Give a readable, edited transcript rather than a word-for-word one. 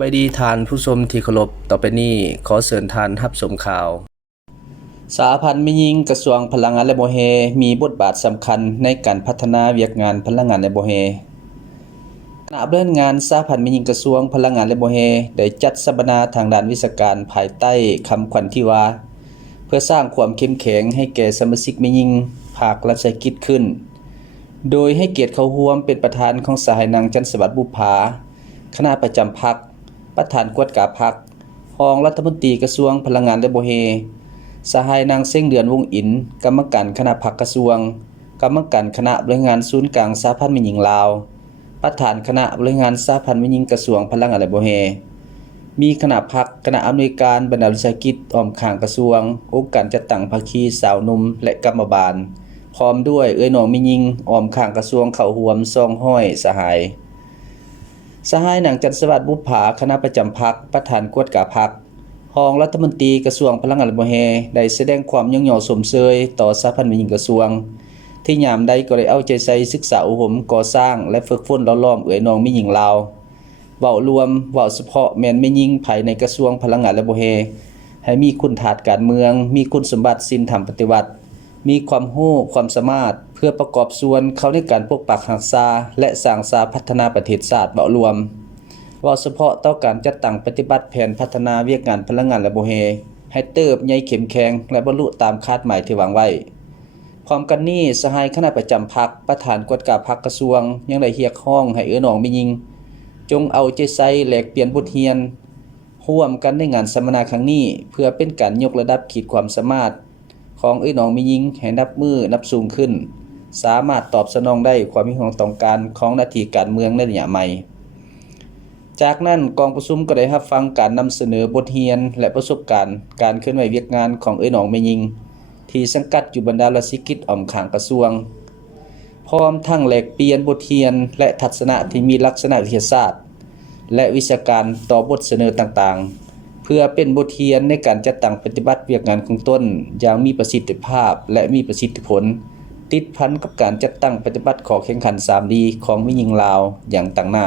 สบายดีทานผู้ชมที่เคารพต่อไปนี้ขอเชิญทานรับชมข่าวสหพันธ์แม่หญิงกระทรวงพลังงานและบ่แฮมีบทบาทสำคัญในการพัฒนาเวียกงานพลังงานและบ่แฮคณะบริหารงานสหพันธ์แม่หญิงกระทรวงพลังงานและบ่แฮได้จัดสัมมนาทางด้านวิชาการภายใต้คำขวัญที่ว่าเพื่อสร้างความเข้มแข็งให้แก่สมาชิกแม่หญิงภาครัฐวิสาหกิจขึ้นโดยให้เกียรติเข้าร่วมเป็นประธานของสหายนางจันทร์สวัสดิ์บุภาคณะประจำพรรคประธานกวดกาพรรครองรัฐมนตรีกระทรวงพลังงานและบ่แฮสหายนางเส้งเดือนวงอินกรรมการคณะพรรคกระทรวงกรรมการคณะบริหารศูนย์กลางสหพันธ์แม่หญิงลาวประธานคณะบริหารสหพันธ์แม่หญิงกระทรวงพลังงานและบ่แฮมีคณะพรรคคณะอำนวยการบรรดาวิสาหกิจอ้อมข้างกระทรวงองค์การจัดตั้งภาคีสาวหนุ่มและกรรมบาลพร้อมด้วยเอ้ยน้องแม่หญิงอ้อมข้างกระทรวงเข้าร่วม200สหายนางจันทร์สวัสดิ์บุภาคณะประจำพรรคประธานกวดกาพรรครองรัฐมนตรีกระทรวงพลังงานและบ่แฮได้แสดงความย่อหย่อสมเชยต่อสหพันธ์แม่หญิงกระทรวงที่ยามใดก็ได้เอาใจใส่ศึกษาอบรมก่อสร้างและฝึกฝนหล่อหลอมเอ้ยน้องแม่หญิงลาวเว้ารวมเว้าเฉพาะแม่นแม่หญิงภายในกระทรวงพลังงานและบ่แฮให้มีคุณธาตุการเมืองมีคุณสมบัติศีลธรรมปฏิบัติมีความรู้ความสามารถเพื่อประกอบส่วนเข้าในการปกปักรักษาและสร้างสาพัฒนาประเทศชาติเว้ารวมว่าเฉพาะต่อการจัดตั้งปฏิบัติแผนพัฒนาเวียกงานพลังงานและบ่แฮให้เติบใหญ่เข้มแข็งและบรรลุตามคาดหมายที่วางไว้พร้อมกันนี้สหายคณะประจำพรรคประธานกวดกาพรรคกระทรวงยังได้เรียกร้องให้เอ้อน้องแม่หญิงจงเอาใจใส่แลกเปลี่ยนบทเรียนร่วมกันในงานสัมมนาครั้งนี้เพื่อเป็นการยกระดับขีดความสามารถของเอ้อน้องแม่หญิงให้นับสูงขึ้นสามารถตอบสนองได้ความมีความต้องการของหน้าที่การเมืองในระยะใหม่จากนั้นกองประชุมก็ได้รับฟังการนำเสนอบทเรียนและประสบการณ์การเคลื่อนไหวเวียกงานของเอ้ยน้องแม่หญิงที่สังกัดอยู่บรรดาราชกิจอ้อมข้างกระทรวงพร้อมทั้งแลกเปลี่ยนบทเรียนและทัศนะที่มีลักษณะวิทยาศาสตร์และวิชาการต่อบทเสนอต่างๆเพื่อเป็นบทเรียนในการจัดตั้งปฏิบัติเวียกงานของตนอย่างมีประสิทธิภาพและมีประสิทธิผลติดพันกับการจัดตั้งปฏิบัติข้อแข่งขัน 3D ของแม่หญิงลาวอย่างต่างหน้า